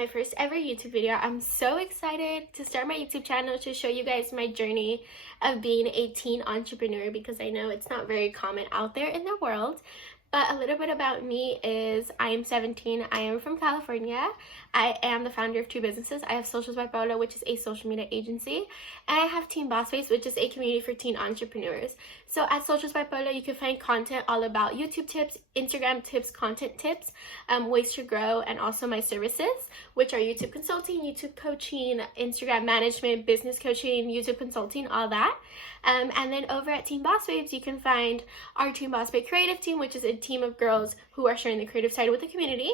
my first ever YouTube video. I'm so excited to start my YouTube channel to show you guys my journey of being a teen entrepreneur, because I know it's not very common out there in the world. But a little bit about me is I am 17. I am from California. I am the founder of two businesses. I have Socials by Paola, which is a social media agency, and I have Teen Boss Babes, which is a community for teen entrepreneurs. So at Socials by Paola, you can find content all about YouTube tips, Instagram tips, content tips, ways to grow, and also my services, which are YouTube consulting, YouTube coaching, Instagram management, business coaching, YouTube consulting, all that. And then over at Teen Boss Babes, you can find our Teen Boss Babe creative team, which is a team of girls who are sharing the creative side with the community,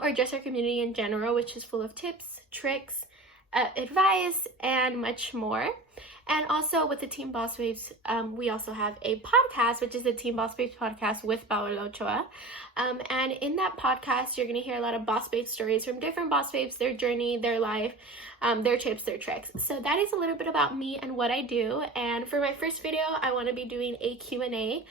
or just our community in general, which is full of tips, tricks, advice, and much more. And also with the Teen Boss Babes, we also have a podcast, which is the Teen Boss Babes podcast with Paola Ochoa. And in that podcast, you're going to hear a lot of Boss Babe stories from different Boss Babes, their journey, their life, their tips, their tricks. So that is a little bit about me and what I do. And for my first video, I want to be doing a Q&A.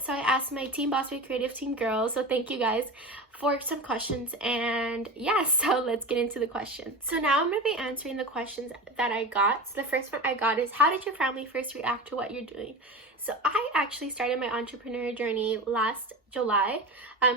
So I asked my Teen Boss Babe creative team girls, so thank you guys, for some questions. And yeah, so let's get into the questions. So now I'm going to be answering the questions that I got. So the first one I got is, how did your family first react to what you're doing? So I actually started my entrepreneur journey last July,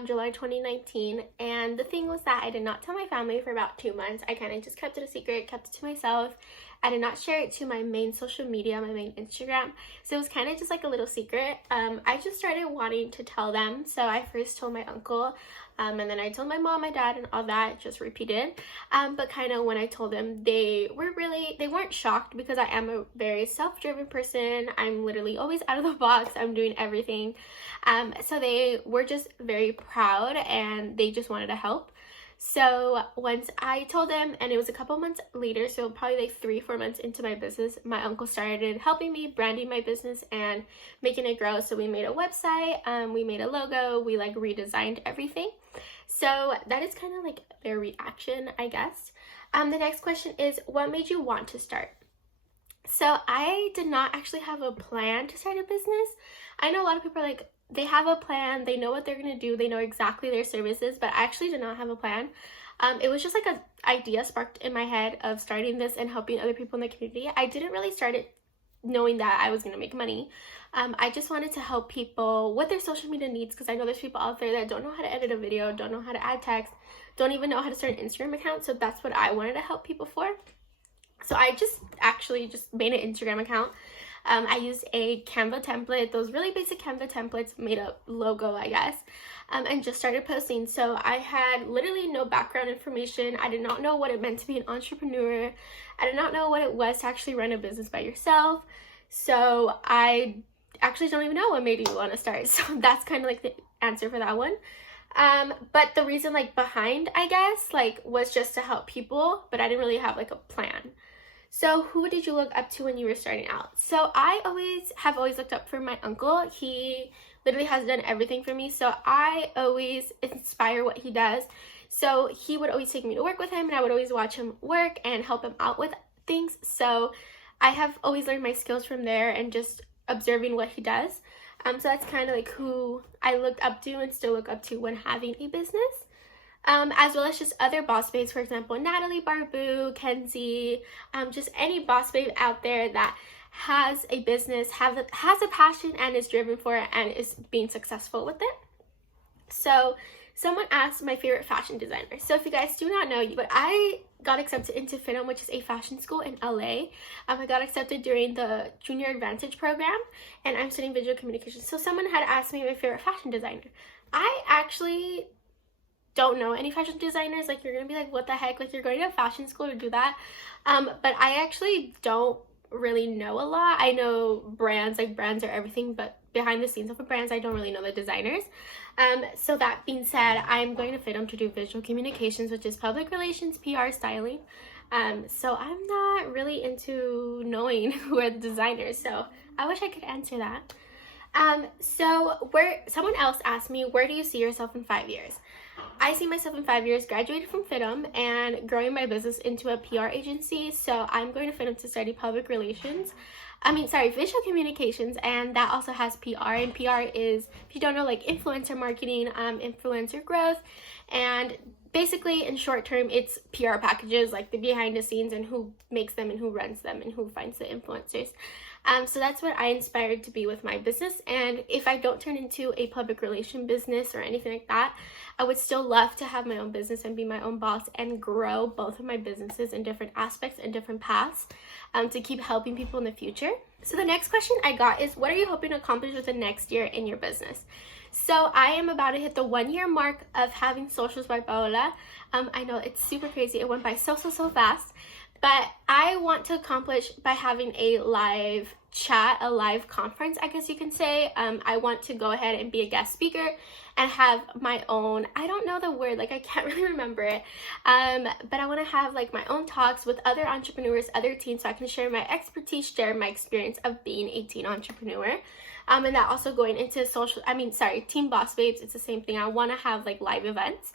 July 2019. And the thing was that I did not tell my family for about 2 months. I kind of just kept it a secret, kept it to myself. I did not share it to my main social media, my main Instagram. So it was kind of just like a little secret. I just started wanting to tell them. So I first told my uncle, and then I told my mom, my dad, and all that, just repeated. But kind of when I told them, they weren't shocked, because I am a very self-driven person. I'm literally always out of the box. I'm doing everything. So they were just very proud, and they just wanted to help. So once I told them, and it was a couple months later, so probably like 3-4 months into my business, my uncle started helping me branding my business and making it grow. So we made a website, we made a logo, we like redesigned everything. So that is kind of like their reaction, I guess. The next question is, what made you want to start? So I did not actually have a plan to start a business. I know a lot of people are like, they have a plan, they know what they're going to do, they know exactly their services, but I actually did not have a plan. It was just like an idea sparked in my head of starting this and helping other people in the community. I didn't really start it knowing that I was going to make money. I just wanted to help people with their social media needs, because I know there's people out there that don't know how to edit a video, don't know how to add text, don't even know how to start an Instagram account. So that's what I wanted to help people for. So I just made an Instagram account. I used a Canva template, those really basic Canva templates, made a logo, I guess, and just started posting. So I had literally no background information. I did not know what it meant to be an entrepreneur. I did not know what it was to actually run a business by yourself. So I actually don't even know what made me want to start. So that's kind of like the answer for that one. But the reason like behind, I guess, like was just to help people, but I didn't really have like a plan. So who did you look up to when you were starting out? So I have always looked up for my uncle. He literally has done everything for me. So I always inspire what he does. So he would always take me to work with him, and I would always watch him work and help him out with things. So I have always learned my skills from there and just observing what he does. So that's kind of like who I looked up to and still look up to when having a business. As well as just other boss babes, for example, Natalie, Barbu, Kenzie, just any boss babe out there that has a business, has a passion and is driven for it and is being successful with it. So someone asked my favorite fashion designer. So if you guys do not know, but I got accepted into FIDM, which is a fashion school in LA. I got accepted during the Junior Advantage program, and I'm studying visual communication. So someone had asked me my favorite fashion designer. I actually don't know any fashion designers. Like, you're gonna be like, what the heck, like you're going to a fashion school to do that? But I actually don't really know a lot. I know brands, like brands are everything, but behind the scenes of the brands, I don't really know the designers. So that being said, I'm going to FIDM to do visual communications, which is public relations, PR, styling. So I'm not really into knowing who are the designers, so I wish I could answer that. Someone else asked me, where do you see yourself in 5 years? I see myself in 5 years graduated from FIDM and growing my business into a PR agency. So I'm going to FIDM to study visual communications, and that also has PR. And PR is, if you don't know, like influencer marketing, influencer growth, and basically, in short term, it's PR packages, like the behind the scenes and who makes them and who runs them and who finds the influencers. So that's what I inspired to be with my business. And if I don't turn into a public relation business or anything like that, I would still love to have my own business and be my own boss and grow both of my businesses in different aspects and different paths, to keep helping people in the future. So the next question I got is, what are you hoping to accomplish with the next year in your business? So I am about to hit the 1 year mark of having Socials by Paola. I know it's super crazy. It went by so fast. But I want to accomplish by having a live chat, a live conference, I guess you can say. I want to go ahead and be a guest speaker and have my own, I don't know the word, like I can't really remember it. But I want to have like my own talks with other entrepreneurs, other teens, so I can share my expertise, share my experience of being a teen entrepreneur. And that also going into Team Boss Babes, it's the same thing. I want to have like live events.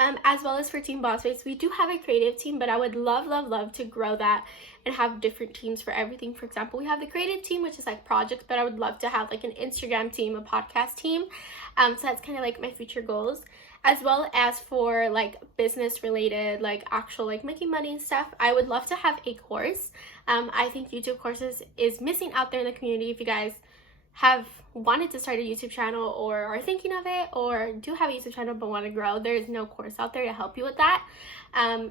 As well as for Team Boss Babes, we do have a creative team, but I would love to grow that and have different teams for everything. For example, we have the creative team, which is like projects, but I would love to have like an Instagram team, a podcast team. So that's kind of like my future goals. As well as for like business related, like actual like making money and stuff, I would love to have a course. I think YouTube courses is missing out there in the community. If you guys have wanted to start a YouTube channel or are thinking of it, or do have a YouTube channel but want to grow, there is no course out there to help you with that.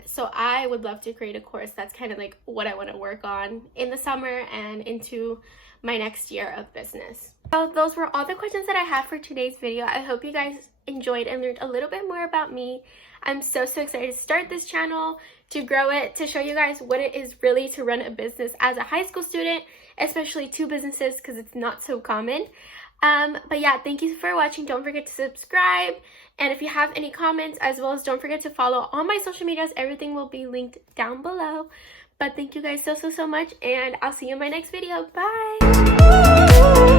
So I would love to create a course. That's kind of like what I want to work on in the summer and into my next year of business. So those were all the questions that I have for today's video. I hope you guys enjoyed and learned a little bit more about me. I'm so excited to start this channel, to grow it, to show you guys what it is really to run a business as a high school student, especially two businesses, because it's not so common. But yeah, thank you for watching. Don't forget to subscribe, and if you have any comments, as well as don't forget to follow all my social medias. Everything will be linked down below. But thank you guys so much, and I'll see you in my next video. Bye.